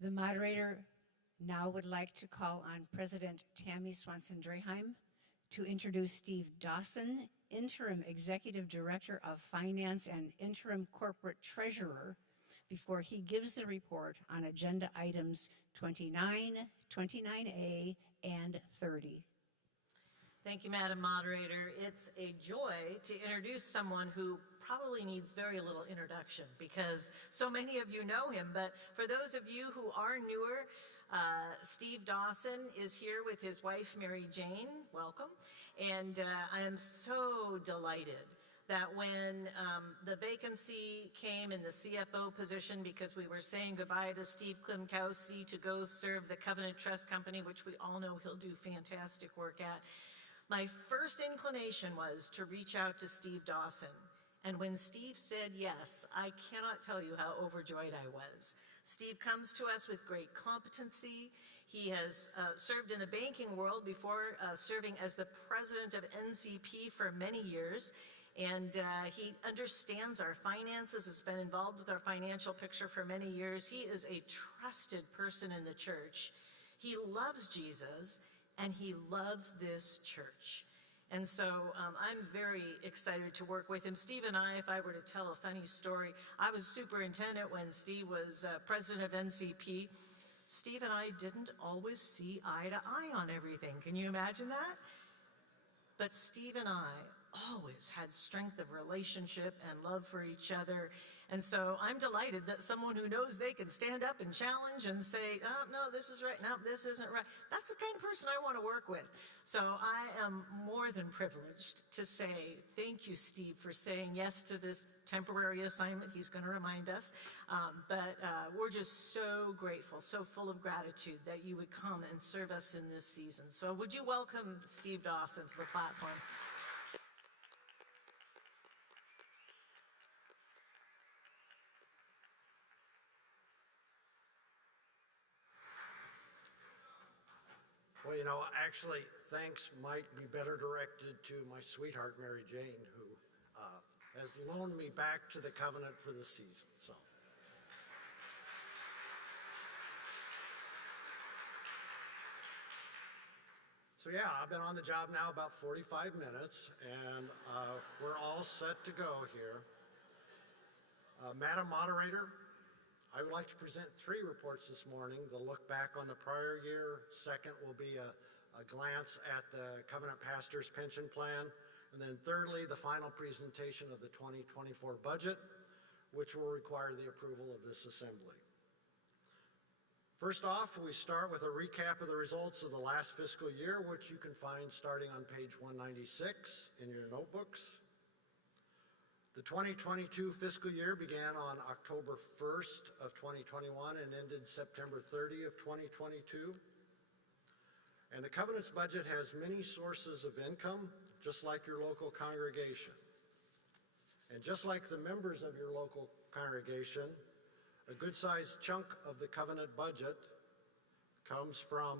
The moderator now would like to call on President Tammy Swanson-Draheim to introduce Steve Dawson, Interim Executive Director of Finance and Interim Corporate Treasurer, before he gives the report on agenda items 29, 29A, and 30. Thank you, Madam Moderator. It's a joy to introduce someone who probably needs very little introduction because so many of you know him. But for those of you who are newer, Steve Dawson is here with his wife, Mary Jane. Welcome. And I am so delighted that when the vacancy came in the CFO position, because we were saying goodbye to Steve Klimkowski to go serve the Covenant Trust Company, which we all know he'll do fantastic work at, my first inclination was to reach out to Steve Dawson. And when Steve said yes, I cannot tell you how overjoyed I was. Steve comes to us with great competency. He has served in the banking world before serving as the president of NCP for many years. And he understands our finances, has been involved with our financial picture for many years. He is a trusted person in the church. He loves Jesus, and he loves this church. And so I'm very excited to work with him. Steve and I, if I were to tell a funny story, I was superintendent when Steve was president of NCP. Steve and I didn't always see eye to eye on everything. Can you imagine that? But Steve and I always had strength of relationship and love for each other. And so I'm delighted that someone who knows they can stand up and challenge and say, oh, no, this is right, no, this isn't right. That's the kind of person I want to work with. So I am more than privileged to say thank you, Steve, for saying yes to this temporary assignment. He's going to remind us. But we're just so grateful, so full of gratitude that you would come and serve us in this season. So would you welcome Steve Dawson to the platform? Well, you know, actually, thanks might be better directed to my sweetheart, Mary Jane, who has loaned me back to the Covenant for the season. So yeah, I've been on the job now about 45 minutes, and we're all set to go here. Madam Moderator, I would like to present 3 reports this morning. The look back on the prior year. Second will be a glance at the Covenant Pastors Pension Plan. And then thirdly, the final presentation of the 2024 budget, which will require the approval of this assembly. First off, we start with a recap of the results of the last fiscal year, which you can find starting on page 196 in your notebooks. The 2022 fiscal year began on October 1st of 2021 and ended September 30 of 2022. And the Covenant's budget has many sources of income, just like your local congregation. And just like the members of your local congregation, a good-sized chunk of the Covenant budget comes from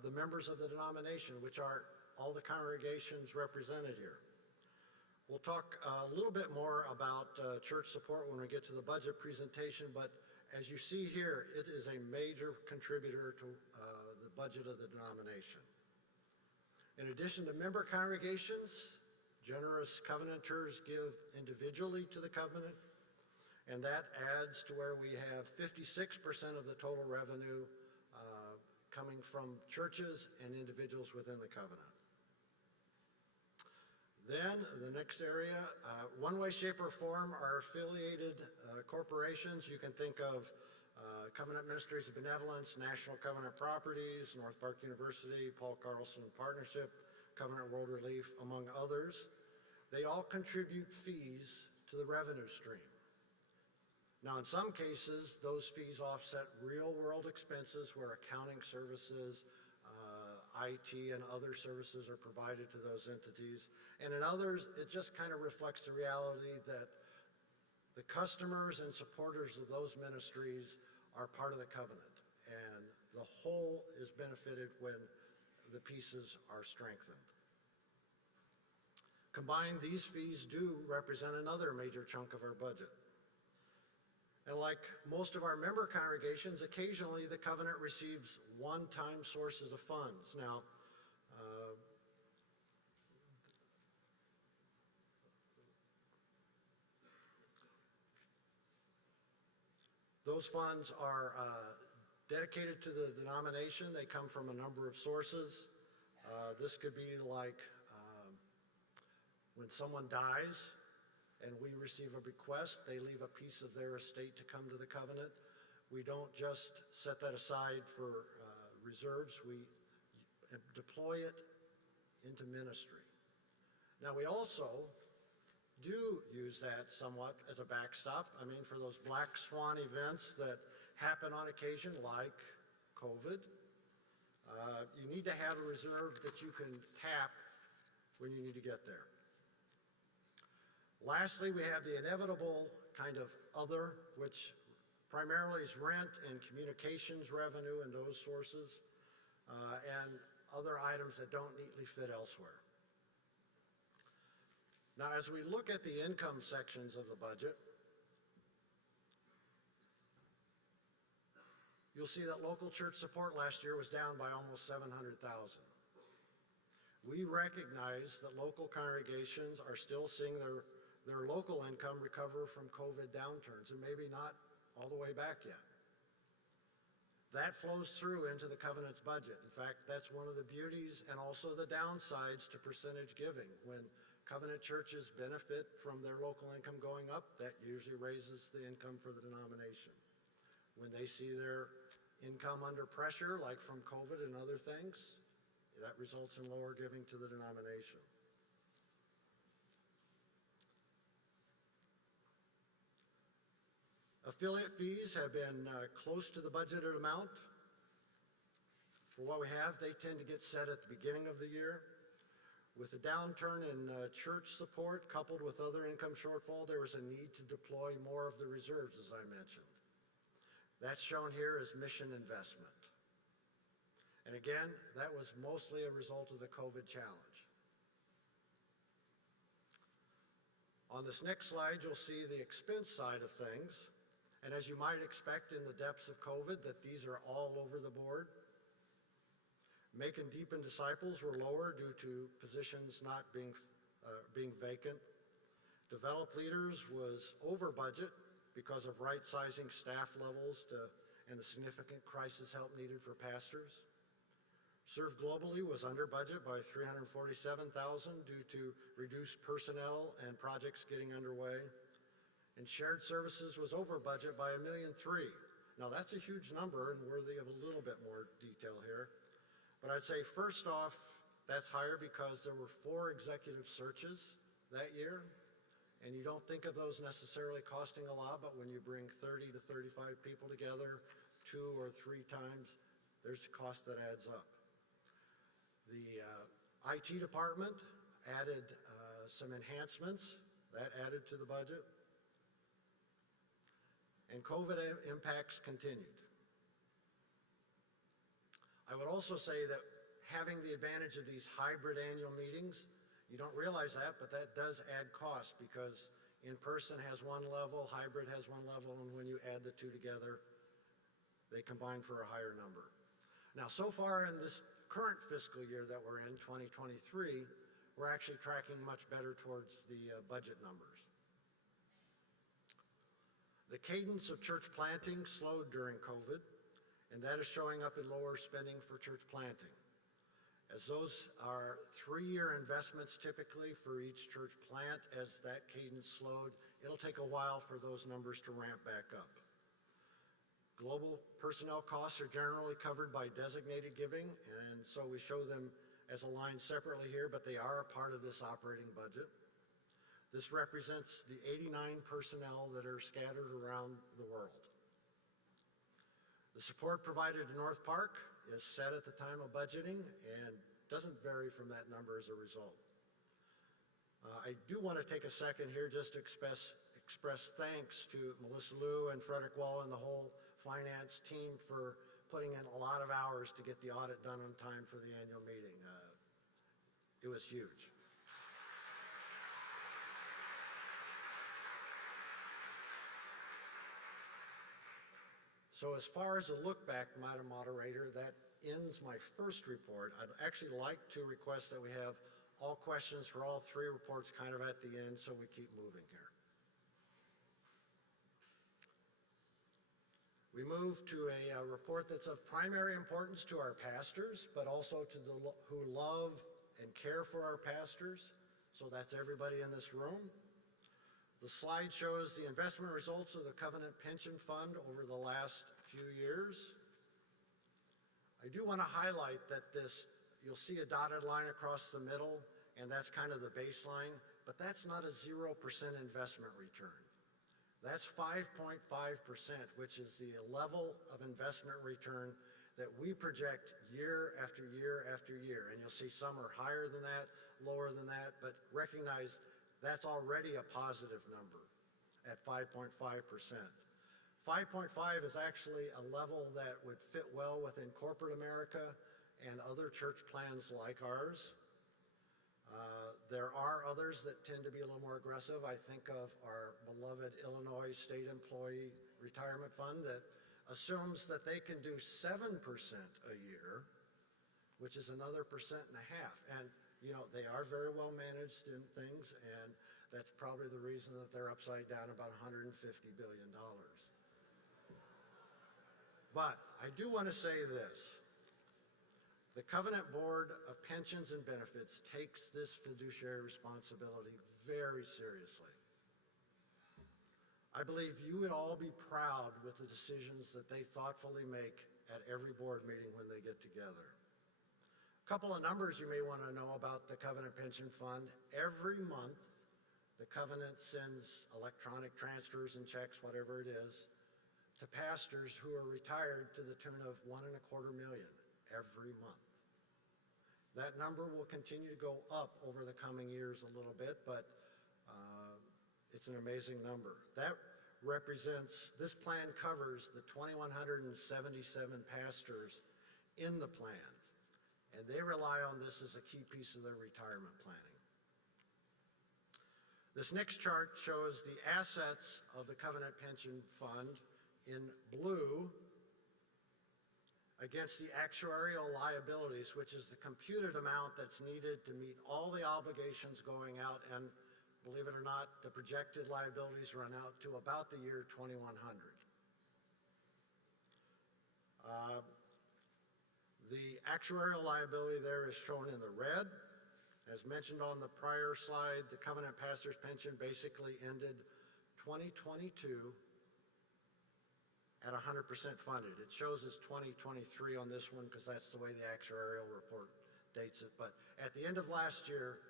the members of the denomination, which are all the congregations represented here. We'll talk a little bit more about church support when we get to the budget presentation, but as you see here, it is a major contributor to the budget of the denomination. In addition to member congregations, generous Covenanters give individually to the Covenant, and that adds to where we have 56% of the total revenue coming from churches and individuals within the Covenant. Then the next area, one way, shape, or form are affiliated corporations. You can think of Covenant Ministries of Benevolence, National Covenant Properties, North Park University, Paul Carlson Partnership, Covenant World Relief, among others. They all contribute fees to the revenue stream. Now, in some cases, those fees offset real-world expenses where accounting services, IT and other services are provided to those entities. And in others, it just kind of reflects the reality that the customers and supporters of those ministries are part of the Covenant. And the whole is benefited when the pieces are strengthened. Combined, these fees do represent another major chunk of our budget. And like most of our member congregations, occasionally the covenant receives one-time sources of funds. Now, those funds are dedicated to the denomination. They come from a number of sources. This could be like when someone dies and we receive a bequest, they leave a piece of their estate to come to the covenant. We don't just set that aside for reserves, we deploy it into ministry. Now we also do use that somewhat as a backstop. I mean, for those black swan events that happen on occasion, like COVID, you need to have a reserve that you can tap when you need to get there. Lastly, we have the inevitable kind of other, which primarily is rent and communications revenue and those sources, and other items that don't neatly fit elsewhere. Now, as we look at the income sections of the budget, you'll see that local church support last year was down by almost $700,000. We recognize that local congregations are still seeing their local income recover from COVID downturns, and maybe not all the way back yet. That flows through into the covenant's budget. In fact, that's one of the beauties and also the downsides to percentage giving. When covenant churches benefit from their local income going up, that usually raises the income for the denomination. When they see their income under pressure, like from COVID and other things, that results in lower giving to the denomination. Affiliate fees have been close to the budgeted amount. For what we have, they tend to get set at the beginning of the year. With the downturn in church support coupled with other income shortfall, there was a need to deploy more of the reserves, as I mentioned. That's shown here as mission investment. And again, that was mostly a result of the COVID challenge. On this next slide, you'll see the expense side of things. And as you might expect in the depths of COVID, that these are all over the board. Making deepen disciples were lower due to positions not being vacant. Develop leaders was over budget because of right-sizing staff levels and the significant crisis help needed for pastors. Serve globally was under budget by $347,000 due to reduced personnel and projects getting underway. And shared services was over budget by $1.3 million. Now that's a huge number and worthy of a little bit more detail here. But I'd say first off, that's higher because there were 4 executive searches that year. And you don't think of those necessarily costing a lot, but when you bring 30 to 35 people together 2 or 3 times, there's a cost that adds up. The IT department added some enhancements. That added to the budget. And COVID impacts continued. I would also say that having the advantage of these hybrid annual meetings, you don't realize that, but that does add cost because in-person has one level, hybrid has one level, and when you add the 2 together, they combine for a higher number. Now, so far in this current fiscal year that we're in, 2023, we're actually tracking much better towards the budget numbers. The cadence of church planting slowed during COVID, and that is showing up in lower spending for church planting. As those are 3-year investments typically for each church plant, as that cadence slowed, it'll take a while for those numbers to ramp back up. Global personnel costs are generally covered by designated giving, and so we show them as a line separately here, but they are a part of this operating budget. This represents the 89 personnel that are scattered around the world. The support provided to North Park is set at the time of budgeting and doesn't vary from that number as a result. I do want to take a second here just to express thanks to Melissa Liu and Frederick Wall and the whole finance team for putting in a lot of hours to get the audit done on time for the annual meeting. It was huge. So as far as a look back, Madam Moderator, that ends my first report. I'd actually like to request that we have all questions for all three reports kind of at the end so we keep moving here. We move to a report that's of primary importance to our pastors, but also to who love and care for our pastors. So that's everybody in this room. The slide shows the investment results of the Covenant Pension Fund over the last few years. I do want to highlight that you'll see a dotted line across the middle, and that's kind of the baseline, but that's not a 0% investment return. That's 5.5%, which is the level of investment return that we project year after year after year. And you'll see some are higher than that, lower than that, but recognize that's already a positive number at 5.5%. 5.5 is actually a level that would fit well within corporate America and other church plans like ours. There are others that tend to be a little more aggressive. I think of our beloved Illinois State Employee Retirement Fund that assumes that they can do 7% a year, which is another 1.5%. And, you know, they are very well managed in things, and that's probably the reason that they're upside down about $150 billion. But I do want to say this. The Covenant Board of Pensions and Benefits takes this fiduciary responsibility very seriously. I believe you would all be proud with the decisions that they thoughtfully make at every board meeting when they get together. A couple of numbers you may want to know about the Covenant Pension Fund. Every month, the Covenant sends electronic transfers and checks, whatever it is, to pastors who are retired to the tune of $1.25 million every month. That number will continue to go up over the coming years a little bit, but it's an amazing number. That represents, this plan covers the 2,177 pastors in the plan, and they rely on this as a key piece of their retirement planning. This next chart shows the assets of the Covenant Pension Fund in blue against the actuarial liabilities, which is the computed amount that's needed to meet all the obligations going out, and believe it or not, the projected liabilities run out to about the year 2100. The actuarial liability there is shown in the red. As mentioned on the prior slide, the Covenant Pastors Pension basically ended 2022 at 100% funded. It shows as 2023 on this one because that's the way the actuarial report dates it. But at the end of last year,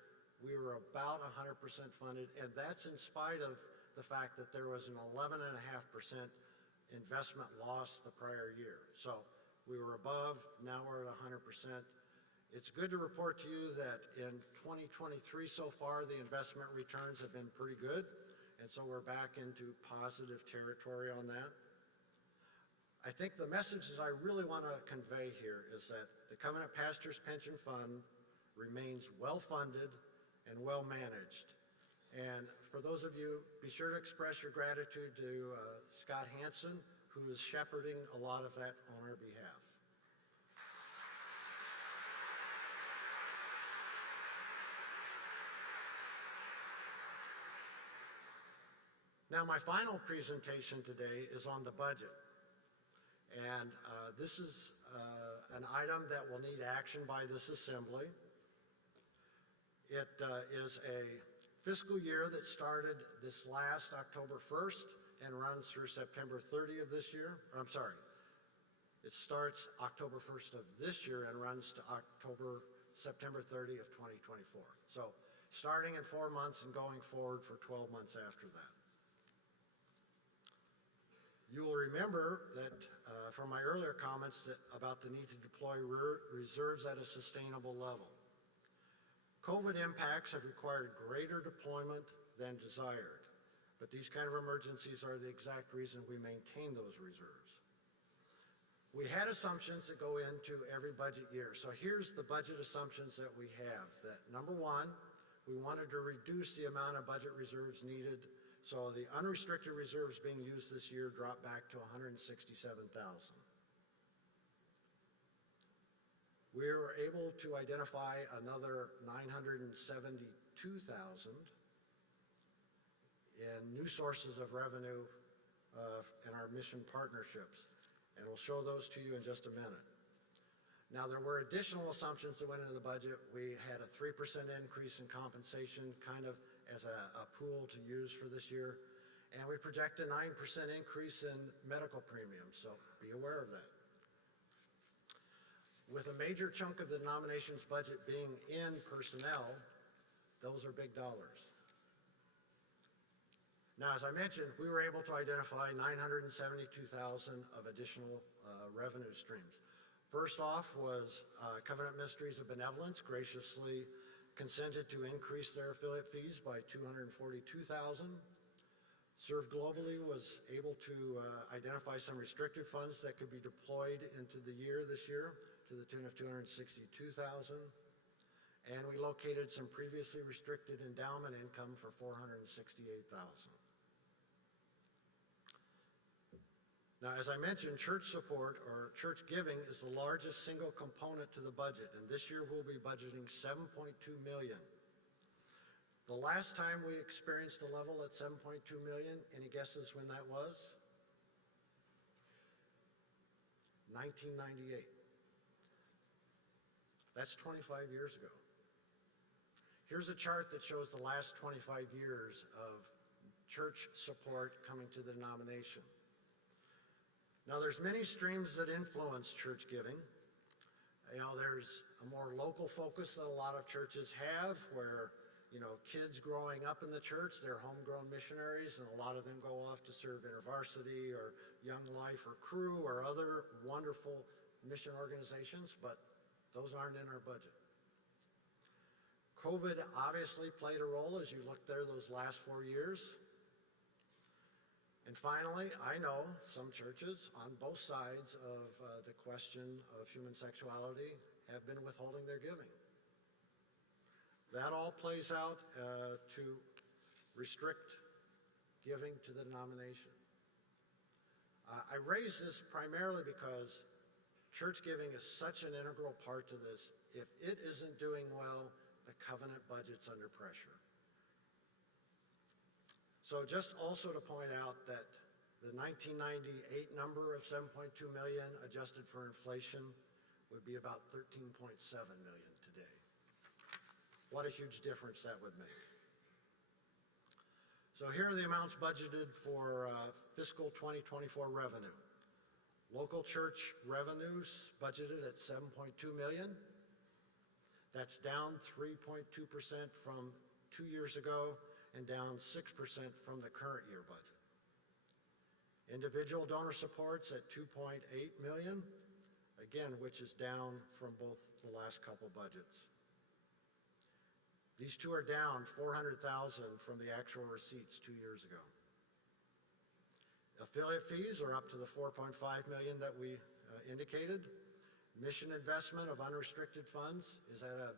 we were about 100% funded, and that's in spite of the fact that there was an 11.5% investment loss the prior year. So we were above, now we're at 100%. It's good to report to you that in 2023 so far, the investment returns have been pretty good, and so we're back into positive territory on that. I think the message that I really want to convey here is that the Covenant Pastors Pension Fund remains well-funded and well-managed. And for those of you, be sure to express your gratitude to Scott Hansen, who is shepherding a lot of that on our behalf. Now, my final presentation today is on the budget. And this is an item that will need action by this assembly. It is a fiscal year that started this last October 1st and runs through September 30 of this year. I'm sorry, it starts October 1st of this year and runs to September 30 of 2024. So starting in 4 months and going forward for 12 months after that. You will remember that from my earlier comments about the need to deploy reserves at a sustainable level. COVID impacts have required greater deployment than desired, but these kind of emergencies are the exact reason we maintain those reserves. We had assumptions that go into every budget year. So here's the budget assumptions that we have. That number one, we wanted to reduce the amount of budget reserves needed So the unrestricted reserves being used this year dropped back to 167,000. We were able to identify another 972,000 in new sources of revenue in our mission partnerships, and we'll show those to you in just a minute. Now, there were additional assumptions that went into the budget. We had a 3% increase in compensation, kind of as a pool to use for this year, and we project a 9% increase in medical premiums, so be aware of that. With a major chunk of the denomination's budget being in personnel, those are big dollars. Now, as I mentioned, we were able to identify 972,000 of additional revenue streams. First off was Covenant Ministries of Benevolence graciously consented to increase their affiliate fees by $242,000. Serve Globally was able to identify some restricted funds that could be deployed into the year this year to the tune of $262,000. And we located some previously restricted endowment income for $468,000. Now, as I mentioned, church support or church giving is the largest single component to the budget, and this year we'll be budgeting $7.2 million. The last time we experienced a level at $7.2 million, any guesses when that was? 1998. That's 25 years ago. Here's a chart that shows the last 25 years of church support coming to the denomination. Now, there's many streams that influence church giving. You know, there's a more local focus that a lot of churches have where, you know, kids growing up in the church, they're homegrown missionaries, and a lot of them go off to serve InterVarsity or Young Life or Cru or other wonderful mission organizations, but those aren't in our budget. COVID obviously played a role as you look there those last 4 years. And finally, I know some churches on both sides of the question of human sexuality have been withholding their giving. That all plays out to restrict giving to the denomination. I raise this primarily because church giving is such an integral part to this. If it isn't doing well, the covenant budget's under pressure. So just also to point out that the 1998 number of $7.2 million adjusted for inflation would be about $13.7 million today. What a huge difference that would make. So here are the amounts budgeted for fiscal 2024 revenue. Local church revenues budgeted at $7.2 million. That's down 3.2% from 2 years ago and down 6% from the current year budget. Individual donor supports at $2.8 million, again, which is down from both the last couple budgets. These two are down $400,000 from the actual receipts 2 years ago. Affiliate fees are up to the $4.5 million that we indicated. Mission investment of unrestricted funds is at a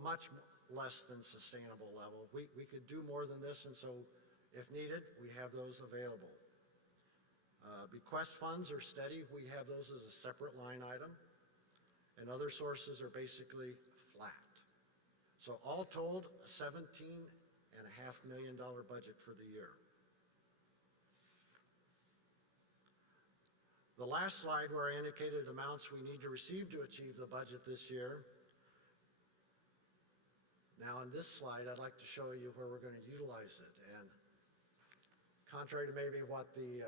much less than sustainable level. We could do more than this, and so if needed, we have those available. Bequest funds are steady. We have those as a separate line item, and other sources are basically flat. So all told, a $17.5 million budget for the year. The last slide where I indicated amounts we need to receive to achieve the budget this year. Now in this slide, I'd like to show you where we're going to utilize it. And contrary to maybe what the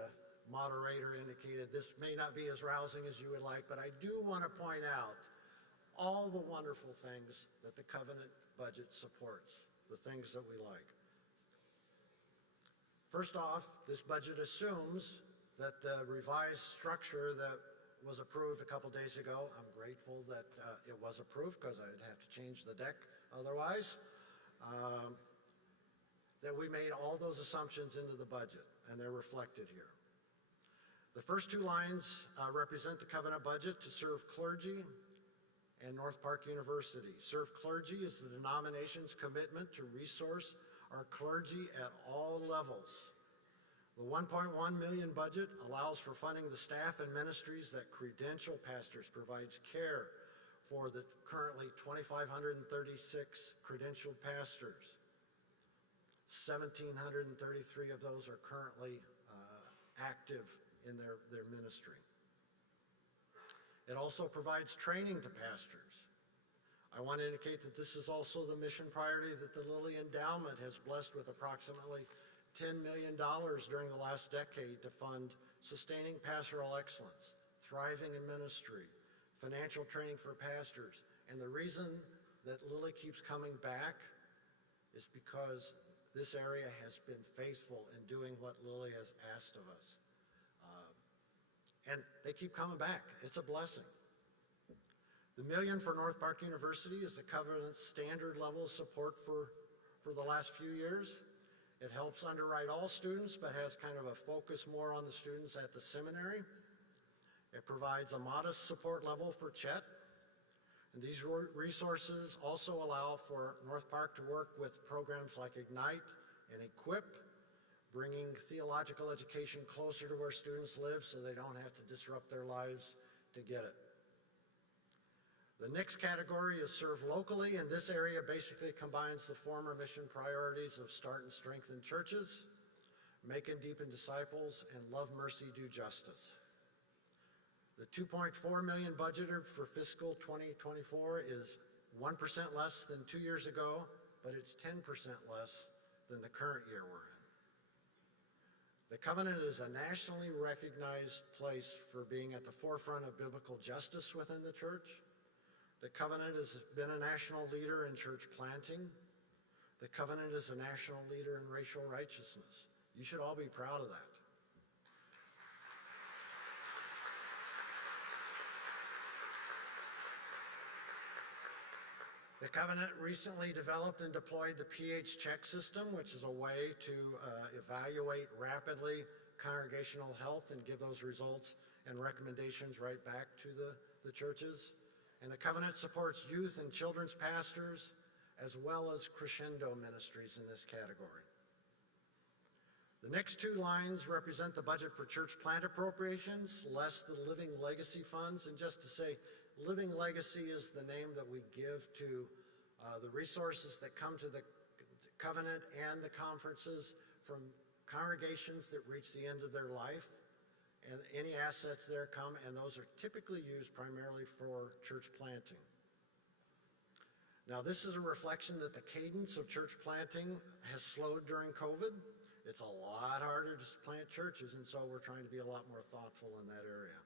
moderator indicated, this may not be as rousing as you would like, but I do want to point out all the wonderful things that the covenant budget supports, the things that we like. First off, this budget assumes that the revised structure that was approved a couple days ago, I'm grateful that it was approved because I'd have to change the deck otherwise, that we made all those assumptions into the budget, and they're reflected here. The first two lines represent the covenant budget to serve clergy and North Park University. Serve clergy is the denomination's commitment to resource our clergy at all levels. The $1.1 million budget allows for funding the staff and ministries that credential pastors, provides care for the currently 2,536 credentialed pastors. 1,733 of those are currently active in their ministry. It also provides training to pastors. I want to indicate that this is also the mission priority that the Lilly Endowment has blessed with approximately $10 million during the last decade to fund sustaining pastoral excellence, thriving in ministry, financial training for pastors. And the reason that Lilly keeps coming back is because this area has been faithful in doing what Lilly has asked of us. And they keep coming back. It's a blessing. The $1 million for North Park University is the Covenant's standard level of support for the last few years. It helps underwrite all students, but has kind of a focus more on the students at the seminary. It provides a modest support level for Chet. And these resources also allow for North Park to work with programs like Ignite and Equip, bringing theological education closer to where students live so they don't have to disrupt their lives to get it. The next category is serve locally, and this area basically combines the former mission priorities of start and strengthen churches, make and deepen disciples, and love, mercy, do justice. The $2.4 million budgeted for fiscal 2024 is 1% less than 2 years ago, but it's 10% less than the current year we're in. The Covenant is a nationally recognized place for being at the forefront of biblical justice within the church. The Covenant has been a national leader in church planting. The Covenant is a national leader in racial righteousness. You should all be proud of that. The Covenant recently developed and deployed the PH check system, which is a way to evaluate rapidly congregational health and give those results and recommendations right back to the churches. And the Covenant supports youth and children's pastors, as well as crescendo ministries in this category. The next two lines represent the budget for church plant appropriations, less the Living Legacy funds. And just to say, Living Legacy is the name that we give to the resources that come to the Covenant and the conferences from congregations that reach the end of their life. And any assets there come, and those are typically used primarily for church planting. Now, this is a reflection that the cadence of church planting has slowed during COVID. It's a lot harder to plant churches, and so we're trying to be a lot more thoughtful in that area.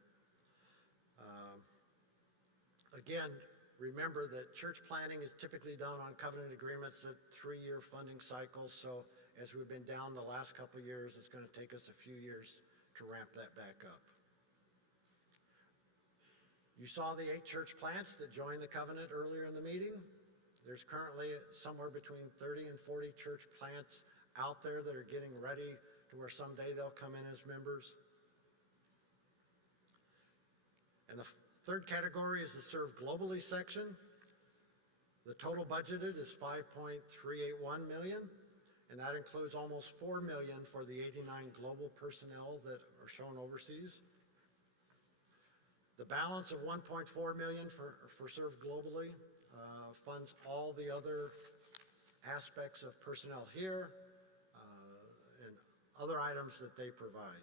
Again, remember that church planting is typically done on covenant agreements at 3-year funding cycles, so as we've been down the last couple of years, it's going to take us a few years to ramp that back up. You saw the 8 church plants that joined the Covenant earlier in the meeting. There's currently somewhere between 30 and 40 church plants out there that are getting ready to where someday they'll come in as members. And the third category is the Serve Globally section. The total budgeted is $5.381 million. And that includes almost $4 million for the 89 global personnel that are shown overseas. The balance of $1.4 million for Serve Globally funds all the other aspects of personnel here and other items that they provide.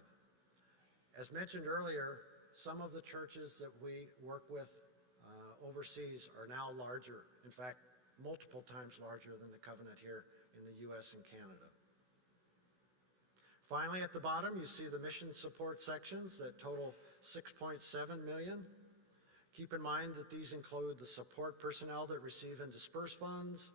As mentioned earlier, some of the churches that we work with overseas are now larger, in fact, multiple times larger than the Covenant here in the U.S. and Canada. Finally, at the bottom, you see the mission support sections that total $6.7 million. Keep in mind that these include the support personnel that receive and disperse funds,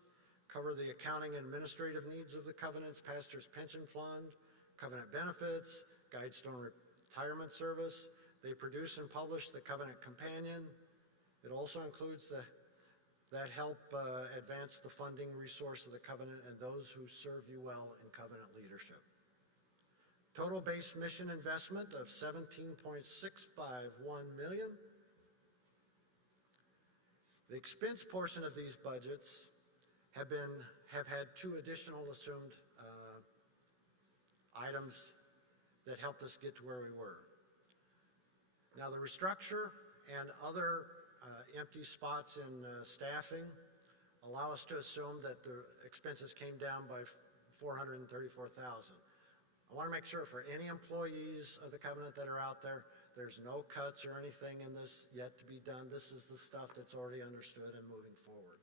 cover the accounting and administrative needs of the Covenant's Pastor's Pension Fund, Covenant benefits, Guidestone Retirement Service. They produce and publish the Covenant Companion. It also includes that help advance the funding resource of the Covenant and those who serve you well in Covenant leadership. Total base mission investment of $17.651 million. The expense portion of these budgets have had 2 additional assumed items that helped us get to where we were. Now the restructure and other empty spots in staffing allow us to assume that the expenses came down by $434,000. I want to make sure for any employees of the covenant that are out there, there's no cuts or anything in this yet to be done. This is the stuff that's already understood and moving forward.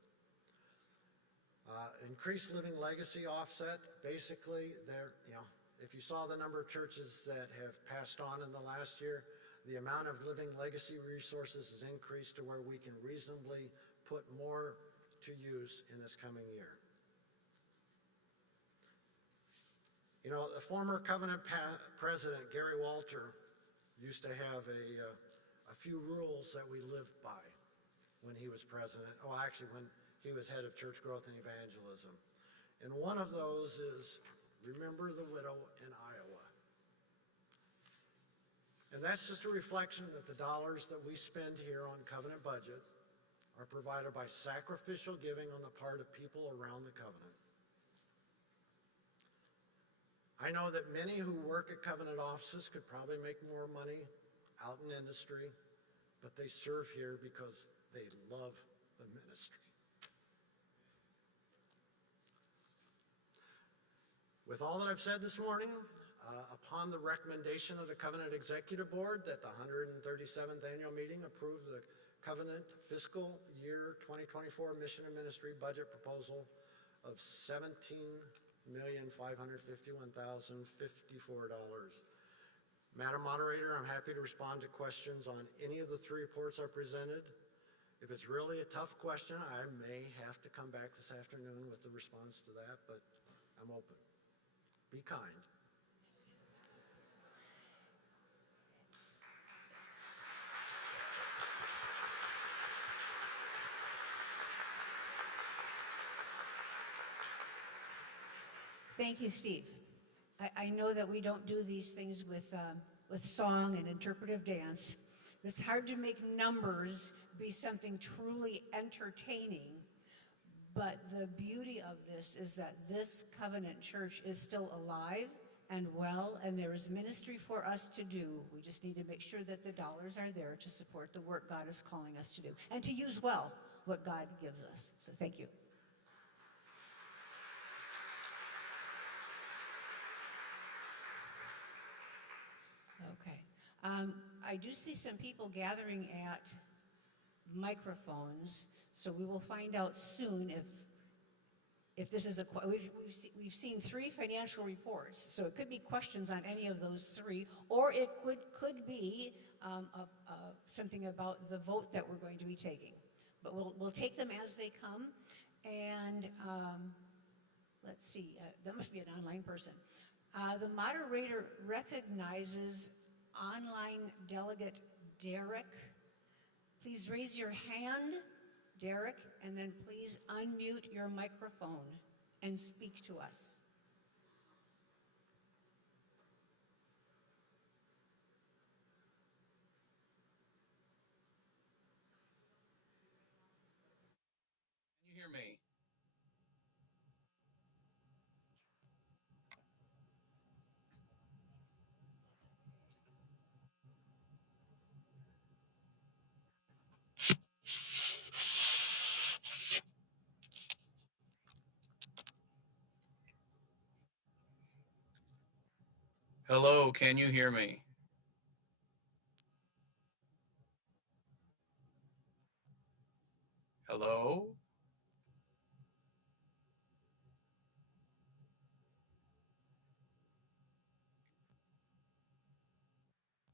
Increased living legacy offset, basically, if you saw the number of churches that have passed on in the last year, the amount of living legacy resources has increased to where we can reasonably put more to use in this coming year. You know, the former covenant president, Gary Walter, used to have a few rules that we lived by when he was president. Oh, actually, when he was head of church growth and evangelism. And one of those is, remember the widow in Iowa. And that's just a reflection that the dollars that we spend here on covenant budget are provided by sacrificial giving on the part of people around the covenant. I know that many who work at covenant offices could probably make more money out in industry, but they serve here because they love the ministry. With all that I've said this morning, upon the recommendation of the Covenant Executive Board that the 137th Annual Meeting approve the Covenant Fiscal Year 2024 Mission and Ministry Budget Proposal of $17,551,054. Madam Moderator, I'm happy to respond to questions on any of the 3 reports I presented. If it's really a tough question, I may have to come back this afternoon with the response to that, but I'm open. Be kind. Thank you, Steve. I know that we don't do these things with song and interpretive dance. It's hard to make numbers be something truly entertaining, but the beauty of this is that this covenant church is still alive and well, and there is ministry for us to do. We just need to make sure that the dollars are there to support the work God is calling us to do and to use well what God gives us. So thank you. Okay. I do see some people gathering at microphones, so we will find out soon if this is we've seen 3 financial reports, so it could be questions on any of those 3, or it could be something about the vote that we're going to be taking. But we'll take them as they come, and let's see, that must be an online person. The moderator recognizes online delegate Derek. Please raise your hand, Derek, and then please unmute your microphone and speak to us. Can you hear me? Hello, can you hear me? Hello?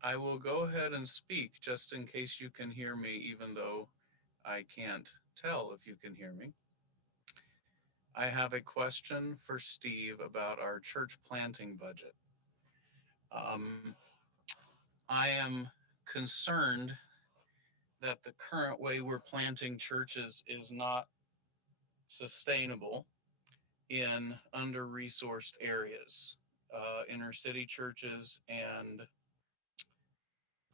I will go ahead and speak just in case you can hear me, even though I can't tell if you can hear me. I have a question for Steve about our church planting budget. I am concerned that the current way we're planting churches is not sustainable in under-resourced areas, inner city churches and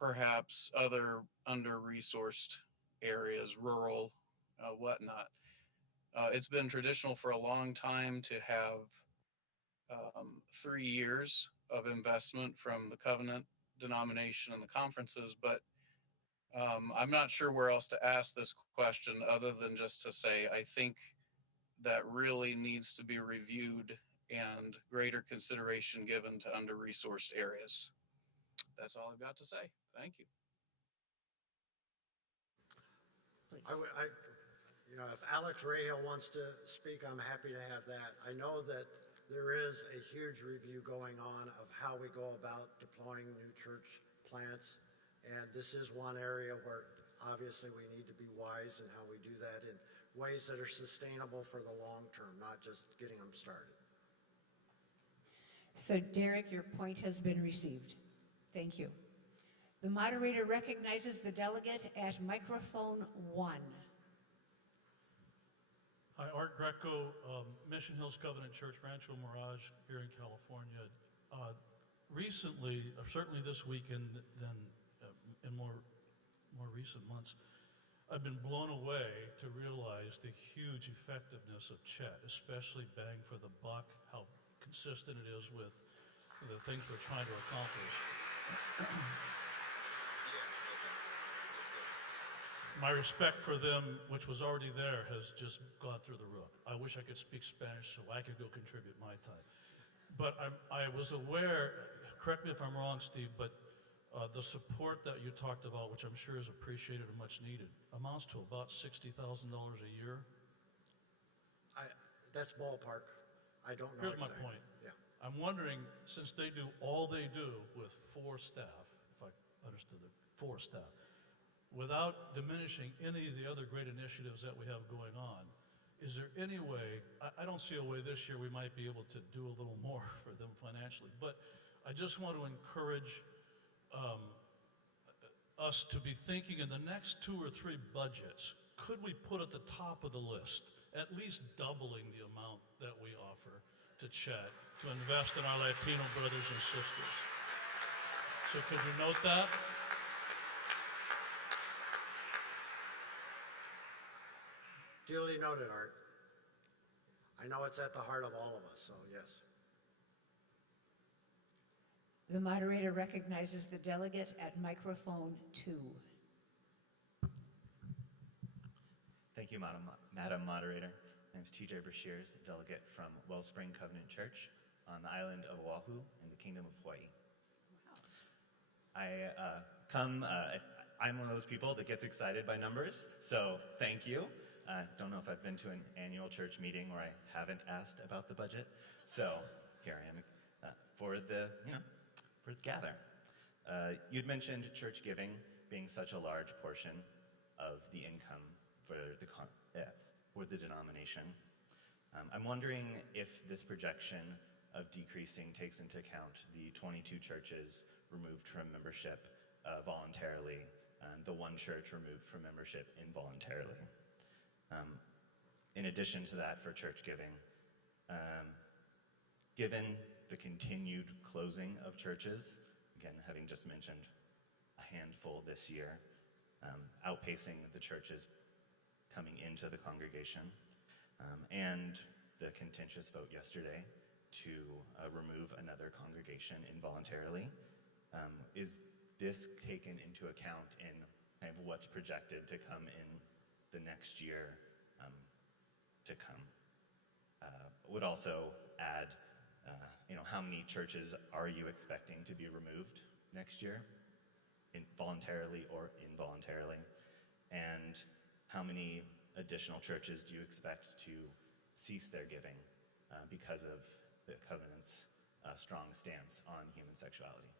perhaps other under-resourced areas, rural, whatnot. It's been traditional for a long time to have 3 years of investment from the covenant denomination and the conferences, but I'm not sure where else to ask this question other than just to say I think that really needs to be reviewed and greater consideration given to under-resourced areas. That's all I've got to say. Thank you. Please. If Alex Rahill wants to speak, I'm happy to have that. I know that there is a huge review going on of how we go about deploying new church plants, and this is one area where obviously we need to be wise in how we do that in ways that are sustainable for the long term, not just getting them started. So Derek, your point has been received. Thank you. The moderator recognizes the delegate at microphone 1. Hi, Art Greco, Mission Hills Covenant Church, Rancho Mirage here in California. Recently, certainly this week and then in more recent months, I've been blown away to realize the huge effectiveness of Chet, especially bang for the buck, how consistent it is with the things we're trying to accomplish. My respect for them, which was already there, has just gone through the roof. I wish I could speak Spanish so I could go contribute my time. But I was aware, correct me if I'm wrong, Steve, but the support that you talked about, which I'm sure is appreciated and much needed, amounts to about $60,000 a year. That's ballpark. I don't know Here's exactly. my point. Yeah. I'm wondering, since they do all they do with 4 staff, if I understood it, 4 staff, without diminishing any of the other great initiatives that we have going on, is there any way, I don't see a way this year we might be able to do a little more for them financially, but I just want to encourage us to be thinking in the next 2 or 3 budgets, could we put at the top of the list at least doubling the amount that we offer to Chet to invest in our Latino brothers and sisters? So could you note that? Duly noted, Art. I know it's at the heart of all of us, so yes. The moderator recognizes the delegate at microphone 2. Thank you, Madam Moderator. My name is TJ Brashears, delegate from Wellspring Covenant Church on the island of Oahu in the Kingdom of Hawaii. I'm one of those people that gets excited by numbers, so thank you. Don't know if I've been to an annual church meeting where I haven't asked about the budget, so here I am for the gather. You'd mentioned church giving being such a large portion of the income for the denomination. I'm wondering if this projection of decreasing takes into account the 22 churches removed from membership voluntarily, and the 1 church removed from membership involuntarily. In addition to that, for church giving, given the continued closing of churches, again, having just mentioned a handful this year, outpacing the churches coming into the congregation, and the contentious vote yesterday to remove another congregation involuntarily, is this taken into account in kind of what's projected to come in the next year to come? Would also add, how many churches are you expecting to be removed next year, voluntarily or involuntarily? And how many additional churches do you expect to cease their giving because of the covenant's strong stance on human sexuality?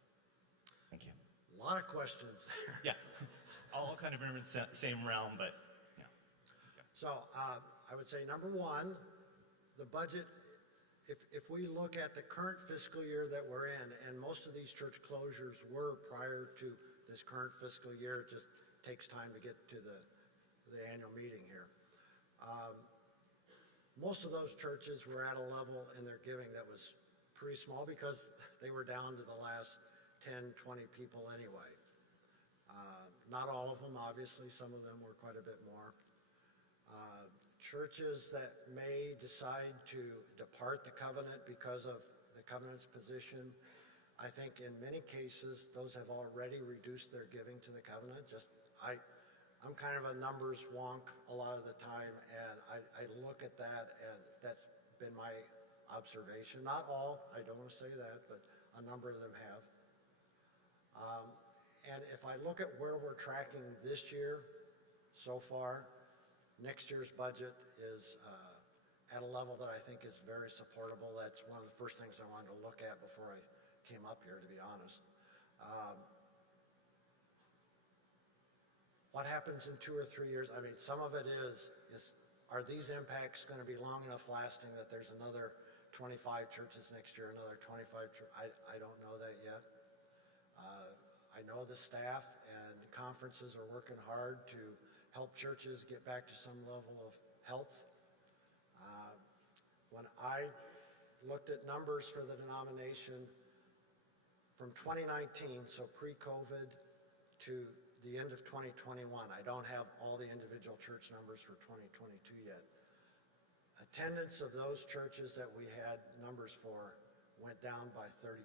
Thank you. A lot of questions there. Yeah, all kind of in the same realm, but yeah. So I would say number 1, the budget, if we look at the current fiscal year that we're in, and most of these church closures were prior to this current fiscal year, it just takes time to get to the annual meeting here. Most of those churches were at a level in their giving that was pretty small because they were down to the last 10, 20 people anyway. Not all of them, obviously. Some of them were quite a bit more. churches that may decide to depart the covenant because of the covenant's position, I think in many cases, those have already reduced their giving to the covenant. I'm kind of a numbers wonk a lot of the time, and I look at that, and that's been my observation. Not all, I don't want to say that, but a number of them have. And if I look at where we're tracking this year so far, next year's budget is at a level that I think is very supportable. That's one of the first things I wanted to look at before I came up here, to be honest. What happens in 2 or 3 years? I mean, some of it is are these impacts going to be long enough lasting that there's another 25 churches next year, another 25 churches? I don't know that yet. I know the staff and conferences are working hard to help churches get back to some level of health. When I looked at numbers for the denomination from 2019, so pre-COVID, to the end of 2021, I don't have all the individual church numbers for 2022 yet. Attendance of those churches that we had numbers for went down by 30%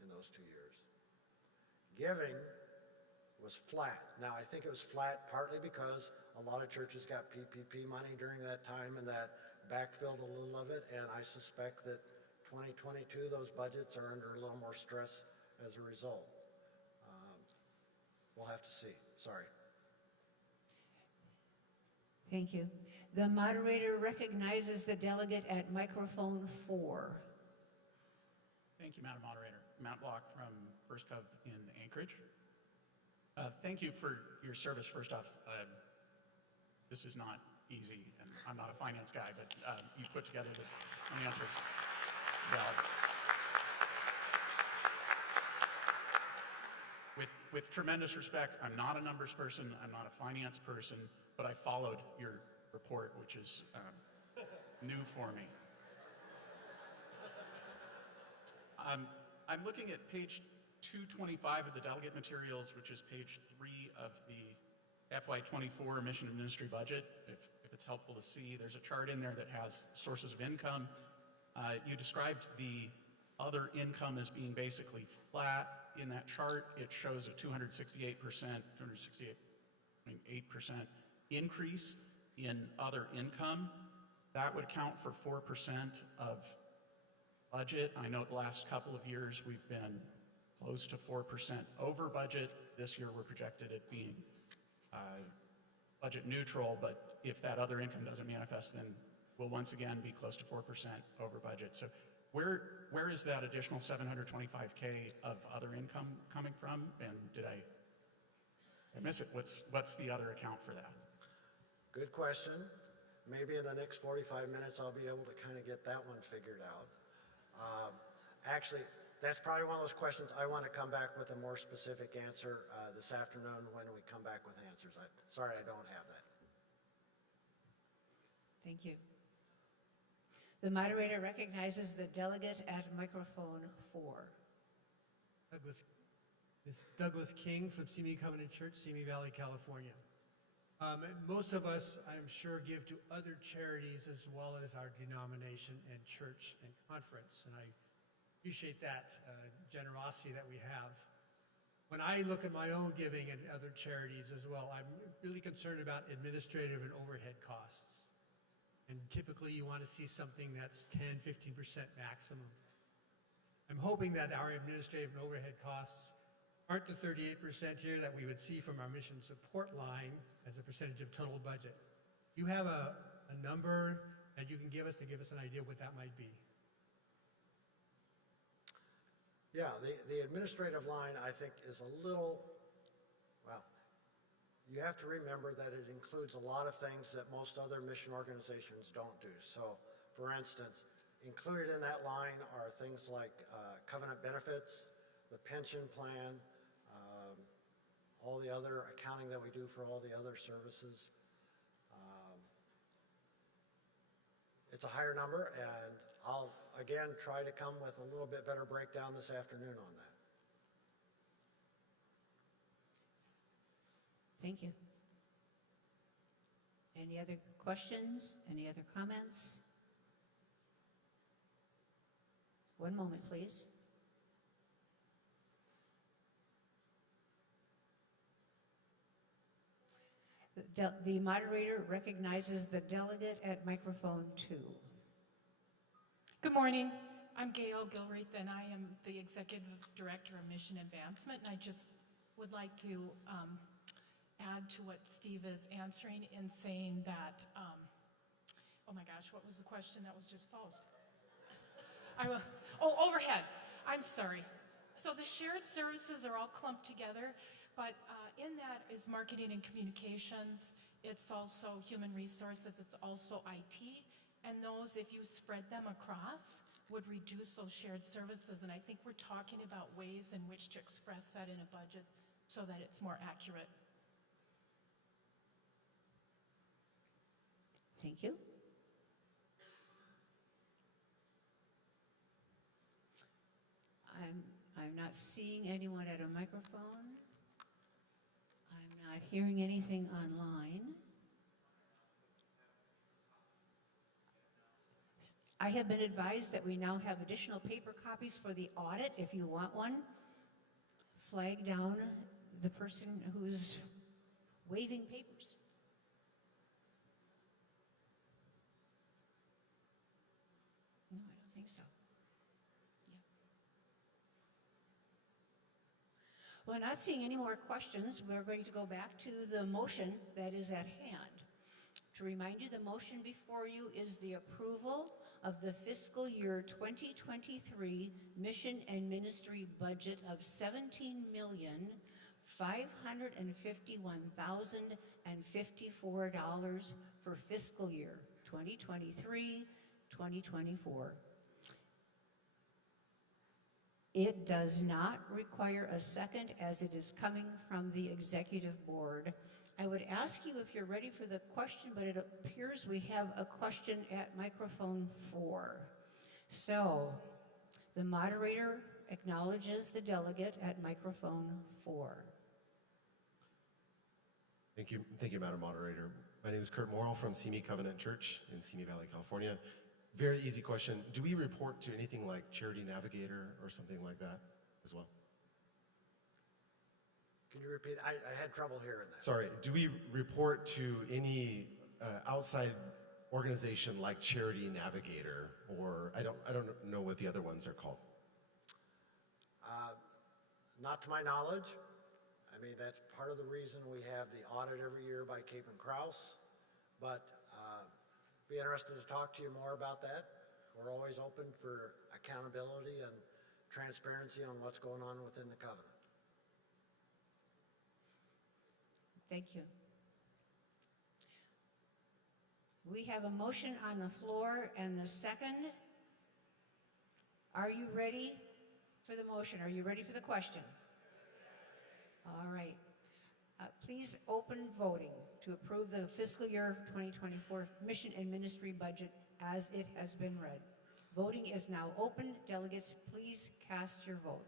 in those 2 years. Giving was flat. Now, I think it was flat partly because a lot of churches got PPP money during that time, and that backfilled a little of it, and I suspect that 2022, those budgets are under a little more stress as a result. We'll have to see. Sorry. Thank you. The moderator recognizes the delegate at microphone 4. Thank you, Madam Moderator. Matt Block from First Cov in Anchorage. Thank you for your service, first off. This is not easy, and I'm not a finance guy, but you put together the financials well. With tremendous respect, I'm not a numbers person, I'm not a finance person, but I followed your report, which is new for me. I'm looking at page 225 of the delegate materials, which is page 3 of the FY24 mission and ministry budget. If it's helpful to see, there's a chart in there that has sources of income. You described the other income as being basically flat. In that chart, it shows a 268% increase in other income. That would account for 4% of budget. I know the last couple of years we've been close to 4% over budget. This year we're projected at being budget neutral, but if that other income doesn't manifest, then we'll once again be close to 4% over budget. So where is that additional $725K of other income coming from? And did I miss it? What's the other account for that? Good question. Maybe in the next 45 minutes I'll be able to kind of get that one figured out. Actually, that's probably one of those questions I want to come back with a more specific answer this afternoon when we come back with answers. Sorry I don't have that. Thank you. The moderator recognizes the delegate at microphone 4. This is Douglas King from Simi Covenant Church, Simi Valley, California. Most of us, I'm sure, give to other charities as well as our denomination and church and conference, and I appreciate that generosity that we have. When I look at my own giving and other charities as well, I'm really concerned about administrative and overhead costs. And typically you want to see something that's 10-15% maximum. I'm hoping that our administrative and overhead costs aren't the 38% here that we would see from our mission support line as a percentage of total budget. You have a number that you can give us to give us an idea what that might be? Yeah, the administrative line, I think, is a little, well, you have to remember that it includes a lot of things that most other mission organizations don't do. So, for instance, included in that line are things like covenant benefits, the pension plan, all the other accounting that we do for all the other services. It's a higher number, and I'll, again, try to come with a little bit better breakdown this afternoon on that. Thank you. Any other questions? Any other comments? One moment, please. The moderator recognizes the delegate at microphone 2. Good morning. I'm Gail Gilreath, and I am the Executive Director of Mission Advancement, and I just would like to add to what Steve is answering in saying that, oh my gosh, what was the question that was just posed? Overhead. I'm sorry. So the shared services are all clumped together, but in that is marketing and communications. It's also human resources. It's also IT. And those, if you spread them across, would reduce those shared services. And I think we're talking about ways in which to express that in a budget so that it's more accurate. Thank you. I'm not seeing anyone at a microphone. I'm not hearing anything online. I have been advised that we now have additional paper copies for the audit. If you want one, flag down the person who's waving papers. No, I don't think so. Well, not seeing any more questions, we're going to go back to the motion that is at hand. To remind you, the motion before you is the approval of the fiscal year 2023 mission and ministry budget of $17,551,054 for fiscal year 2023-2024. It does not require a second as it is coming from the executive board. I would ask you if you're ready for the question, but it appears we have a question at microphone 4. So the moderator acknowledges the delegate at microphone 4. Thank you, Madam Moderator. My name is Kurt Morrill from Simi Covenant Church in Simi Valley, California. Very easy question. Do we report to anything like Charity Navigator or something like that as well? Can you repeat? I had trouble hearing that. Sorry, do we report to any outside organization like Charity Navigator, or I don't know what the other ones are called? Not to my knowledge. I mean, that's part of the reason we have the audit every year by Cape and Krause, but be interested to talk to you more about that. We're always open for accountability and transparency on what's going on within the covenant. Thank you. We have a motion on the floor and the second. Are you ready for the motion? Are you ready for the question? All right. Please open voting to approve the fiscal year 2024 mission and ministry budget as it has been read. Voting is now open. Delegates, please cast your vote.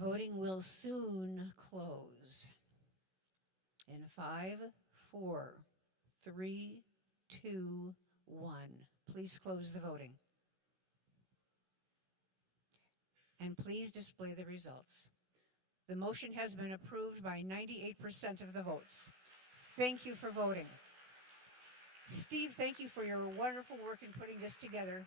Voting will soon close. In 5, 4, 3, 2, 1. Please close the voting. And please display the results. The motion has been approved by 98% of the votes. Thank you for voting. Steve, thank you for your wonderful work in putting this together.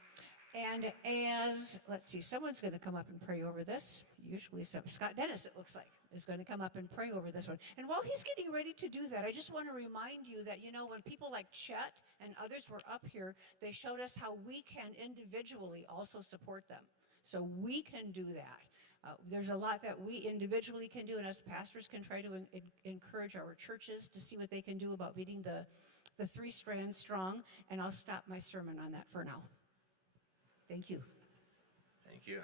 And as, let's see, someone's going to come up and pray over this. Usually Scott Dennis, it looks like, is going to come up and pray over this one. And while he's getting ready to do that, I just want to remind you that, when people like Chet and others were up here, they showed us how we can individually also support them. So we can do that. There's a lot that we individually can do, and as pastors can try to encourage our churches to see what they can do about beating the 3 strands strong. And I'll stop my sermon on that for now. Thank you. Thank you.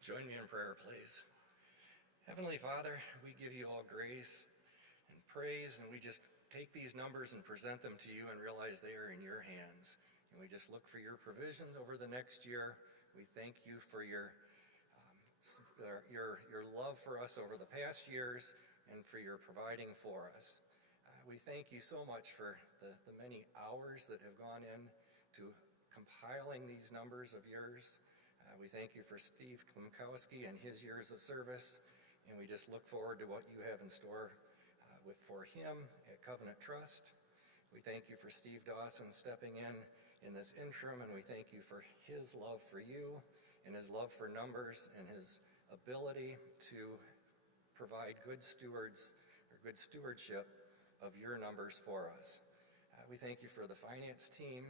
Join me in prayer, please. Heavenly Father, we give you all grace and praise, and we just take these numbers and present them to you and realize they are in your hands. And we just look for your provisions over the next year. We thank you for your love for us over the past years and for your providing for us. We thank you so much for the many hours that have gone into compiling these numbers of yours. We thank you for Steve Klimkowski and his years of service, and we just look forward to what you have in store for him at Covenant Trust. We thank you for Steve Dawson stepping in this interim, and we thank you for his love for you and his love for numbers and his ability to provide good stewardship of your numbers for us. We thank you for the finance team,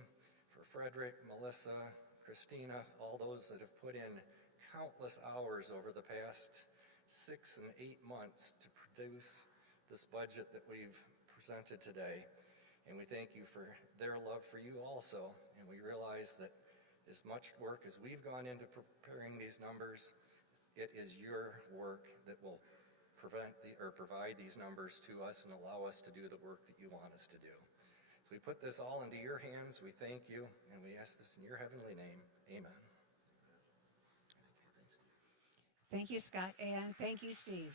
for Frederick, Melissa, Christina, all those that have put in countless hours over the past 6 and 8 months to produce this budget that we've presented today. And we thank you for their love for you also. And we realize that as much work as we've gone into preparing these numbers, it is your work that will provide these numbers to us and allow us to do the work that you want us to do. So we put this all into your hands. We thank you, and we ask this in your heavenly name. Amen. Thank you, Scott, and thank you, Steve.